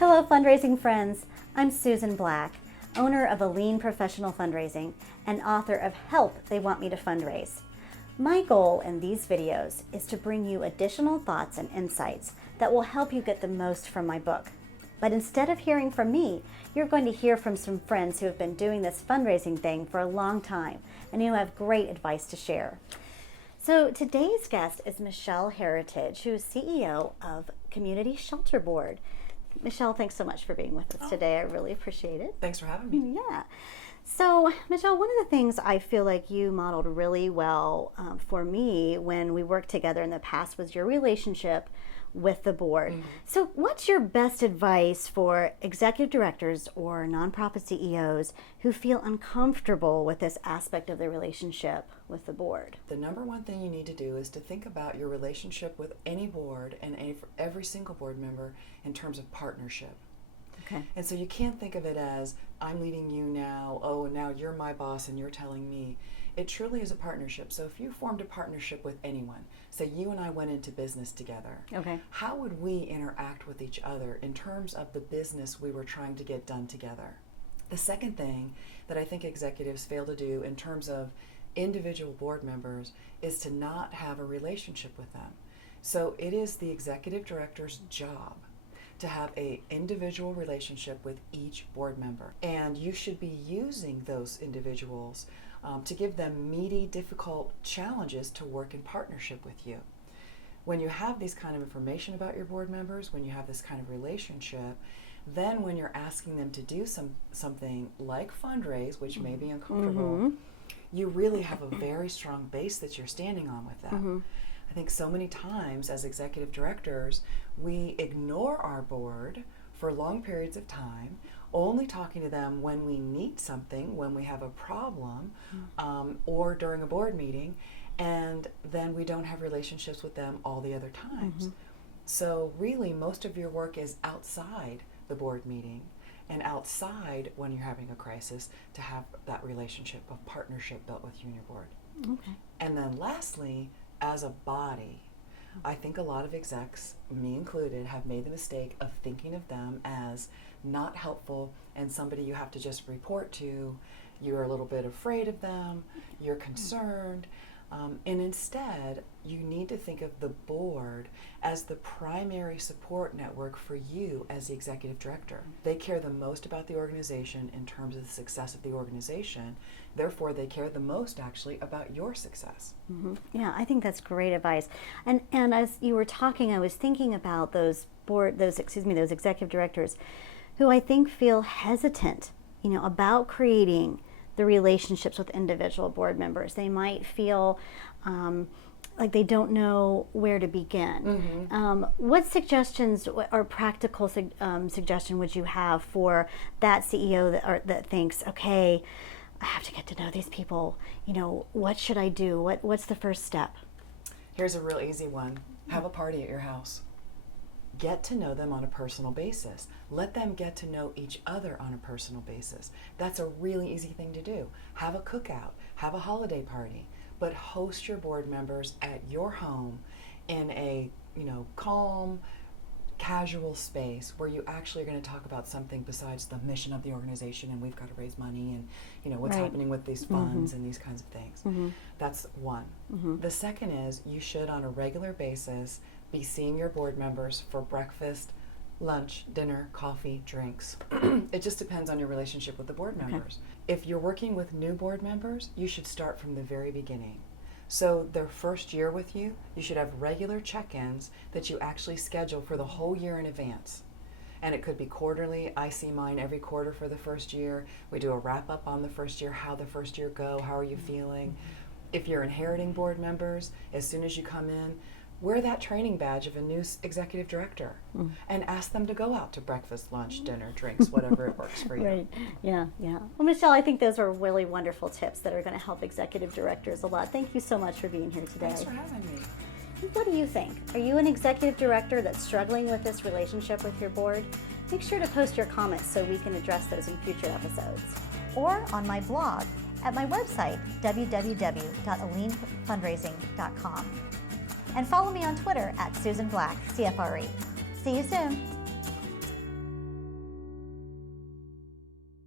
Hello, fundraising friends. I'm Susan Black, owner of Lean Professional Fundraising and author of Help They Want Me to Fundraise. My goal in these videos is to bring you additional thoughts and insights that will help you get the most from my book. But instead of hearing from me, you're going to hear from some friends who have been doing this fundraising thing for a long time and who have great advice to share. So today's guest is Michelle Heritage, who is CEO of Community Shelter Board. Michelle, thanks so much for being with us today. I really appreciate it. Thanks for having me. Yeah. So, Michelle, one of the things I feel like you modeled really well for me when we worked together in the past was your relationship with the board. So what's your best advice for executive directors or nonprofit CEOs who feel uncomfortable with this aspect of their relationship with the board? The number one thing you need to do is to think about your relationship with any board and every single board member in terms of partnership. Okay. And so you can't think of it as, I'm leading you now, oh, now you're my boss and you're telling me. It truly is a partnership. So if you formed a partnership with anyone, say you and I went into business together, Okay. how would we interact with each other in terms of the business we were trying to get done together? The second thing that I think executives fail to do in terms of individual board members is to not have a relationship with them. So it is the executive director's job to have an individual relationship with each board member. And you should be using those individuals to give them meaty, difficult challenges to work in partnership with you. When you have these kind of information about your board members, when you have this kind of relationship, then when you're asking them to do something like fundraise, which may be uncomfortable, you really have a very strong base that you're standing on with them. I think so many times as executive directors, we ignore our board for long periods of time, only talking to them when we need something, when we have a problem, or during a board meeting, and then we don't have relationships with them all the other times. So really, most of your work is outside the board meeting and outside when you're having a crisis to have that relationship of partnership built with you and your board. Okay. And then lastly, as a body, I think a lot of execs, me included, have made the mistake of thinking of them as not helpful and somebody you have to just report to. You're a little bit afraid of them, you're concerned, and instead you need to think of the board as the primary support network for you as the executive director. They care the most about the organization in terms of the success of the organization. Therefore, they care the most actually about your success. Yeah, I think that's great advice. And as you were talking, I was thinking about those executive directors who I think feel hesitant, about creating the relationships with individual board members. They might feel like they don't know where to begin. What suggestions or practical suggestion would you have for that CEO that thinks, okay, I have to get to know these people. What should I do? What's the first step? Here's a real easy one. Have a party at your house. Get to know them on a personal basis. Let them get to know each other on a personal basis. That's a really easy thing to do. Have a cookout, have a holiday party, but host your board members at your home in a calm, casual space where you actually are going to talk about something besides the mission of the organization and we've got to raise money and what's happening with these funds and these kinds of things. That's one. The second is you should on a regular basis be seeing your board members for breakfast, lunch, dinner, coffee, drinks. It just depends on your relationship with the board members. If you're working with new board members, you should start from the very beginning. So their first year with you, you should have regular check-ins that you actually schedule for the whole year in advance. And it could be quarterly. I see mine every quarter for the first year. We do a wrap-up on the first year, how the first year go, how are you feeling. If you're inheriting board members, as soon as you come in, wear that training badge of a new executive director and ask them to go out to breakfast, lunch, dinner, drinks, whatever it works for you. Right. Yeah. Well, Michelle, I think those are really wonderful tips that are going to help executive directors a lot. Thank you so much for being here today. Thanks for having me. What do you think? Are you an executive director that's struggling with this relationship with your board? Make sure to post your comments so we can address those in future episodes. Or on my blog at my website, www.leanfundraising.com. And follow me on Twitter at Susan Black, CFRE. See you soon.